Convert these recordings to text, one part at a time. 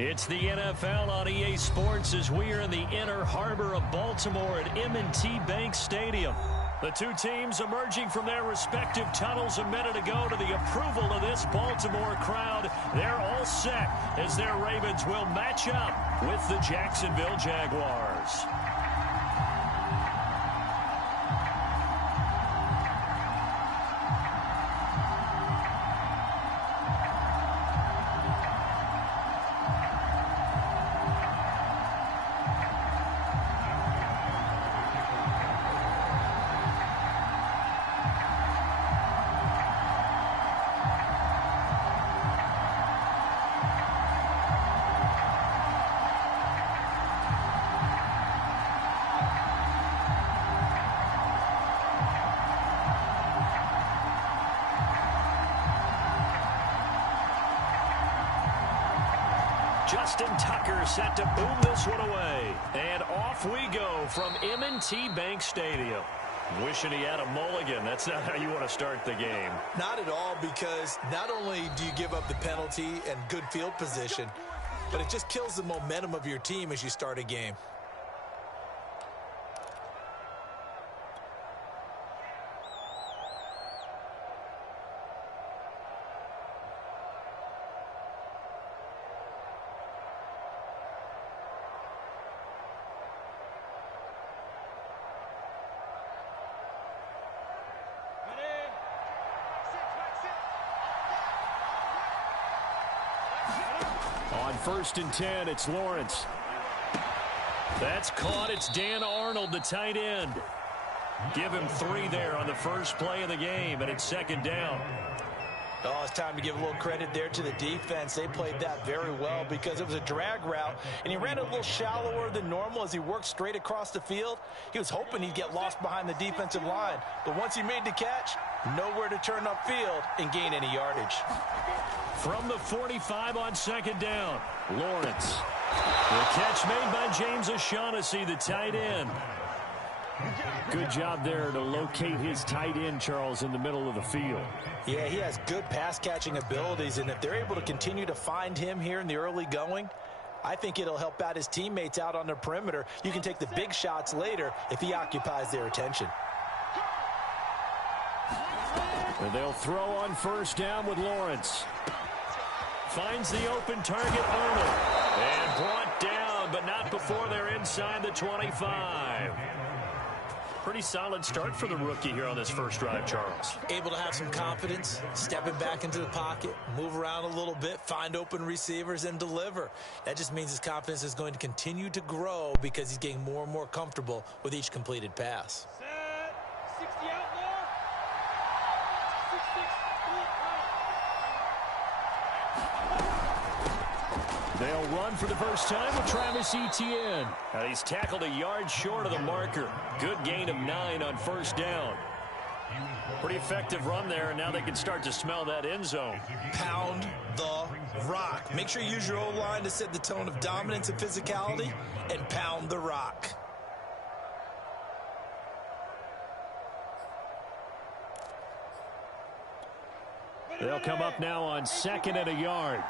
It's the NFL on EA Sports as we are in the inner harbor of Baltimore at M&T Bank Stadium. The two teams emerging from their respective tunnels a minute ago to the approval of this Baltimore crowd. They're all set as their Ravens will match up with the Jacksonville Jaguars. Justin Tucker set to boom this one away. And off we go from M&T Bank Stadium. Wishing he had a mulligan. That's not how you want to start the game. Not at all, because not only do you give up the penalty and good field position, but it just kills the momentum of your team as you start a game. On 1st and 10, it's Lawrence. That's caught. It's Dan Arnold, the tight end. Give him 3 there on the first play of the game, and it's 2nd down. Oh, it's time to give a little credit there to the defense. They played that very well because it was a drag route, and he ran a little shallower than normal as he worked straight across the field. He was hoping he'd get lost behind the defensive line, but once he made the catch, nowhere to turn upfield and gain any yardage. From the 45 on 2nd down, Lawrence. The catch made by James O'Shaughnessy, the tight end. Good job there to locate his tight end, Charles, in the middle of the field. Yeah, he has good pass-catching abilities, and if they're able to continue to find him here in the early going, I think it'll help out his teammates out on the perimeter. You can take the big shots later if he occupies their attention. And they'll throw on 1st down with Lawrence. Finds the open target, Arnold. And brought down, but not before they're inside the 25. Pretty solid start for the rookie here on this first drive, Charles. Able to have some confidence, stepping back into the pocket, move around a little bit, find open receivers, and deliver. That just means his confidence is going to continue to grow because he's getting more and more comfortable with each completed pass. Set. 60 out more. 6-6. They'll run for the first time with Travis Etienne. And he's tackled a yard short of the marker. Good gain of 9 on 1st down. Pretty effective run there, and now they can start to smell that end zone. Pound the rock. Make sure you use your O-line to set the tone of dominance and physicality, and pound the rock. They'll come up now on 2nd and a yard.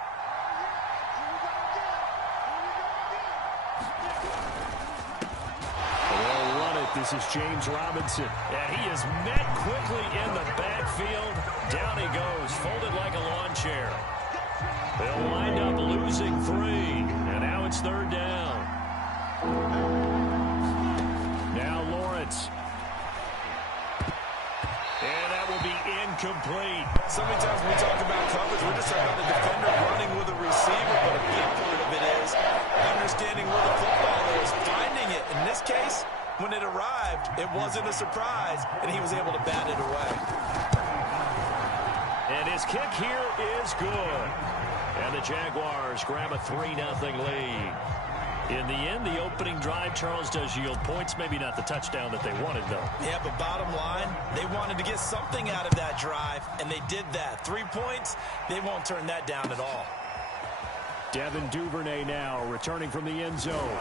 This is James Robinson. And he is met quickly in the backfield. Down he goes, folded like a lawn chair. They'll wind up losing 3. And now it's 3rd down. Now Lawrence. And that will be incomplete. So many times when we talk about coverage, we're just talking about the defender running with a receiver. But a big part of it is understanding where the football is, finding it. In this case, when it arrived, it wasn't a surprise, and he was able to bat it away. And his kick here is good. And the Jaguars grab a 3-0 lead. In the end, the opening drive, Charles, does yield points. Maybe not the touchdown that they wanted, though. Yeah, but bottom line, they wanted to get something out of that drive, and they did that. 3 points, they won't turn that down at all. Devin Duvernay now returning from the end zone.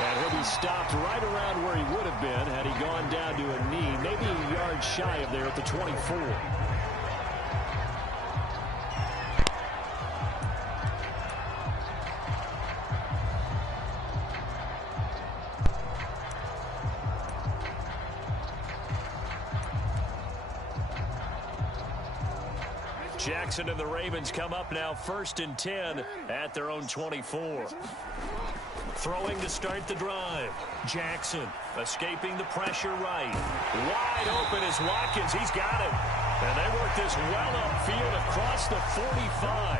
And he'll be stopped right around where he would have been had he gone down to a knee, maybe a yard shy of there at the 24. Jackson and the Ravens come up now 1st and 10 at their own 24. Throwing to start the drive. Jackson escaping the pressure right. Wide open is Watkins. He's got it. And they work this well upfield across the 45.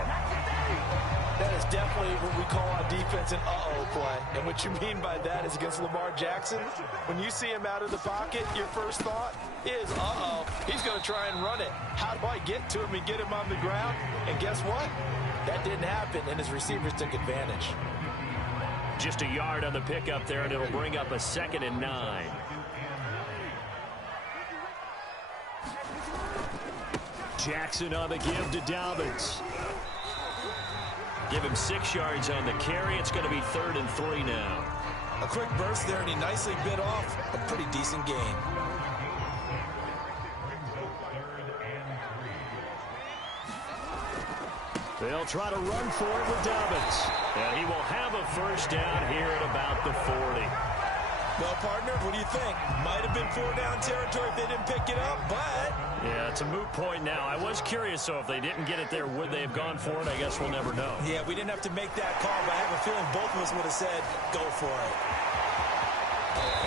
That is definitely what we call on defense an uh-oh play. And what you mean by that is against Lamar Jackson, when you see him out of the pocket, your first thought is, uh-oh, he's going to try and run it. How do I get to him and get him on the ground? And guess what? That didn't happen, and his receivers took advantage. Just a yard on the pickup there, and it'll bring up a 2nd and 9. Jackson on the give to Dobbins. Give him 6 yards on the carry. It's going to be 3rd and 3 now. A quick burst there, and he nicely bit off a pretty decent gain. They'll try to run for it with Dobbins. And he will have a 1st down here at about the 40. Well, partner, what do you think? Might have been 4-down territory if they didn't pick it up, but... Yeah, it's a moot point now. I was curious, so if they didn't get it there, would they have gone for it? I guess we'll never know. Yeah, we didn't have to make that call, but I have a feeling both of us would have said, go for it.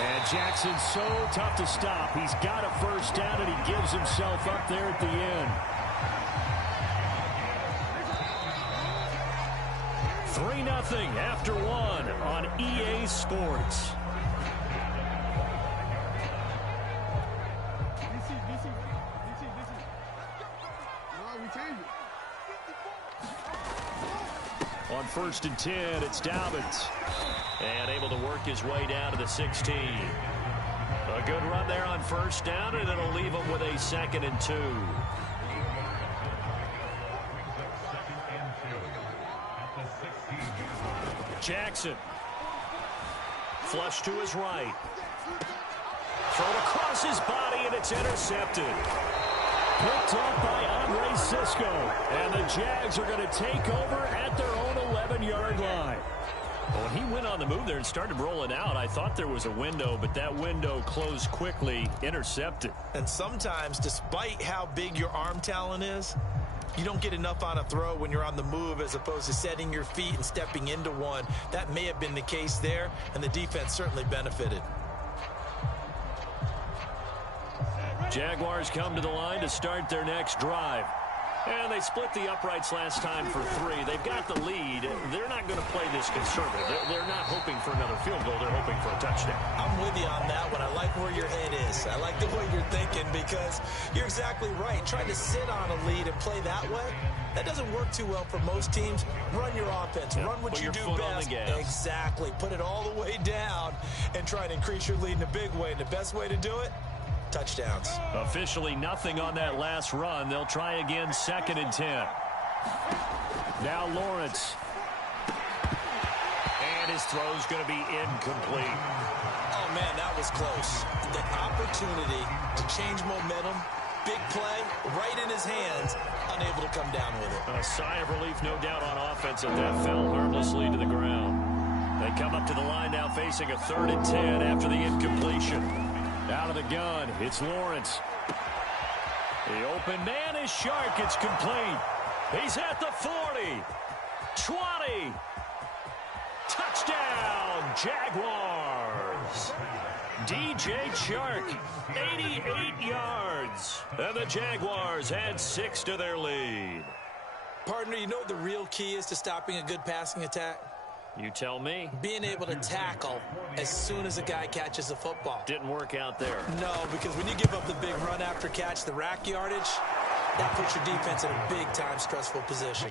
And Jackson's so tough to stop. He's got a 1st down, and he gives himself up there at the end. 3-0 after 1 on EA Sports. On 1st and 10, it's Dobbins. And able to work his way down to the 16. A good run there on 1st down, and it'll leave him with a 2nd and 2. Jackson. Flush to his right. Thrown across his body, and it's intercepted. Picked up by Andre Sisco. And the Jags are going to take over at their own 11-yard line. When he went on the move there and started rolling out, I thought there was a window, but that window closed quickly, intercepted. And sometimes, despite how big your arm talent is, you don't get enough on a throw when you're on the move as opposed to setting your feet and stepping into one. That may have been the case there, and the defense certainly benefited. Jaguars come to the line to start their next drive. And they split the uprights last time for 3. They've got the lead. They're not going to play this conservative. They're not hoping for another field goal. They're hoping for a touchdown. I'm with you on that one. I like where your head is. I like the way you're thinking because you're exactly right. Trying to sit on a lead and play that way, that doesn't work too well for most teams. Run your offense. Run what you do best. Exactly. Put it all the way down and try to increase your lead in a big way. And the best way to do it, touchdowns. Officially nothing on that last run. They'll try again, 2nd and 10. Now Lawrence. And his throw's going to be incomplete. Oh, man, that was close. The opportunity to change momentum, big play, right in his hands, unable to come down with it. A sigh of relief, no doubt, on offense, that that fell harmlessly to the ground. They come up to the line now facing a 3rd and 10 after the incompletion. Out of the gun, it's Lawrence. The open man is Shark. It's complete. He's at the 40. 20. Touchdown, Jaguars. DJ Chark, 88 yards. And the Jaguars add 6 to their lead. Partner, you know what the real key is to stopping a good passing attack? You tell me. Being able to tackle as soon as a guy catches the football. Didn't work out there. No, because when you give up the big run after catch, the rack yardage, that puts your defense in a big-time stressful position.